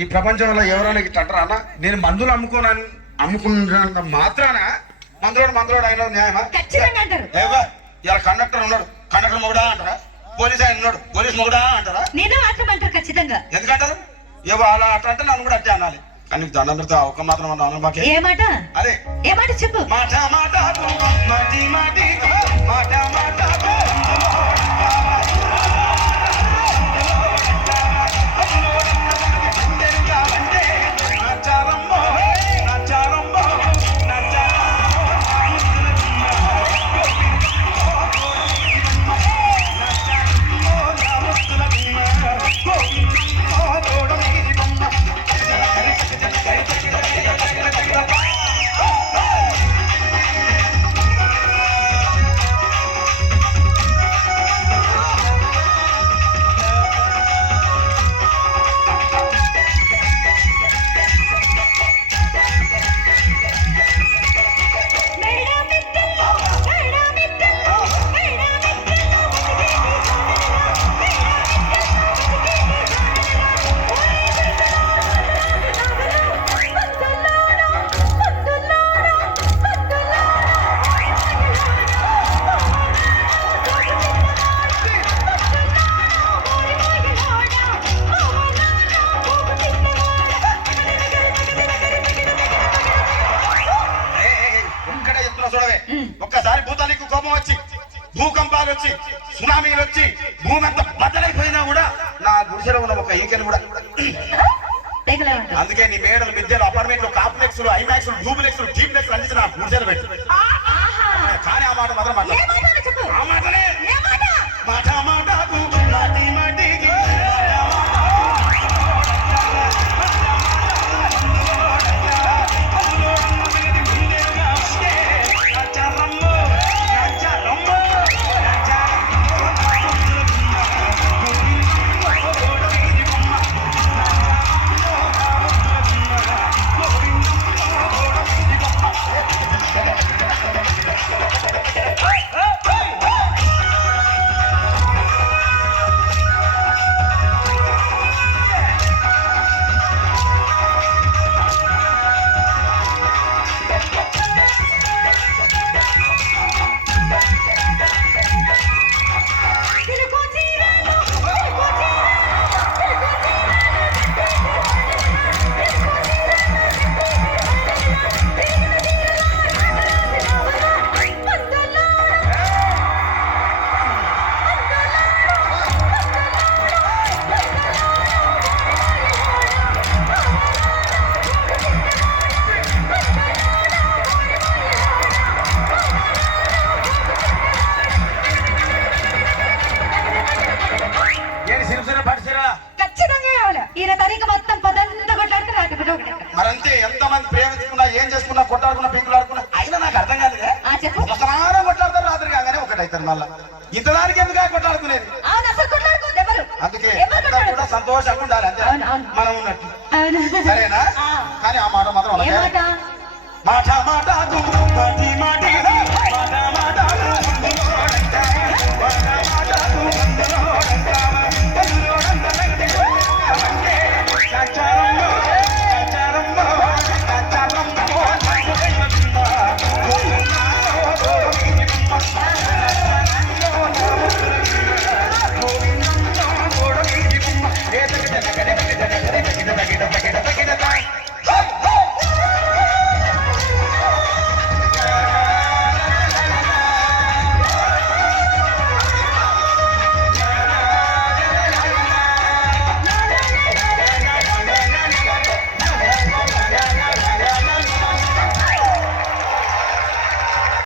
ఈ ప్రపంచంలో ఎవరైనా ఇట్లా అంటారా అన్న? నేను మందులు అమ్ముకున్నంత మాత్రాన మందులోడు అయిన న్యాయమా? ఖచ్చితంగా అంటారు. ఇలా కండక్టర్ ఉన్నాడు, కండక్టర్ మొగుడా అంటారా? పోలీస్ ఆయన ఉన్నాడు, పోలీస్ మొగుడా అంటారా? నేను మాత్రమంటారు ఖచ్చితంగా. ఎందుకంటారు? ఏవో అలా అట్లా అంటే నన్ను కూడా అట్టే అనాలి. కానీ దండం పెడితే ఒక మాత్రం అన్న ఏ మాట? అదే ఏ మాట చెప్పు. మాట మాట మాటి మాటి మాట మాట ఒక్కసారి భూతానికి కోపం వచ్చి భూకంపాలు వచ్చి సునామీలు వచ్చి భూమి అంతా బద్దలైపోయినా కూడా నా గుడిసెలో ఉన్న ఒక ఈకెన్ కూడా. అందుకే నీ మేడలు మిద్దెలు అపార్ట్మెంట్లు కాంప్లెక్స్ ఐమాక్స్ డూప్లెక్స్ డీప్లెక్స్ అందించి నా గుడిసెలు పెట్టు. కానీ ఆ మాట మాత్రం ఆ మాటనే మాట మాటకు మాటి మాటికి మరంతే. ఎంతమంది ప్రేమించుకున్నా ఏం చేసుకున్నా కొట్టాడుకున్నా పీకులు ఆడుకున్నా అయినా నాకు అర్థం కాలేదే. సమానం కొట్లాడతారు రాత్రి కాగానే ఒకటైతారు. మళ్ళా ఇంతదానికి ఎందుకు కొట్లాడుకునేది? అందుకే కూడా సంతోషంగా ఉండాలి అంతే మనం ఉన్నట్టు. సరేనా? కానీ ఆ మాట మాత్రం మాట మాట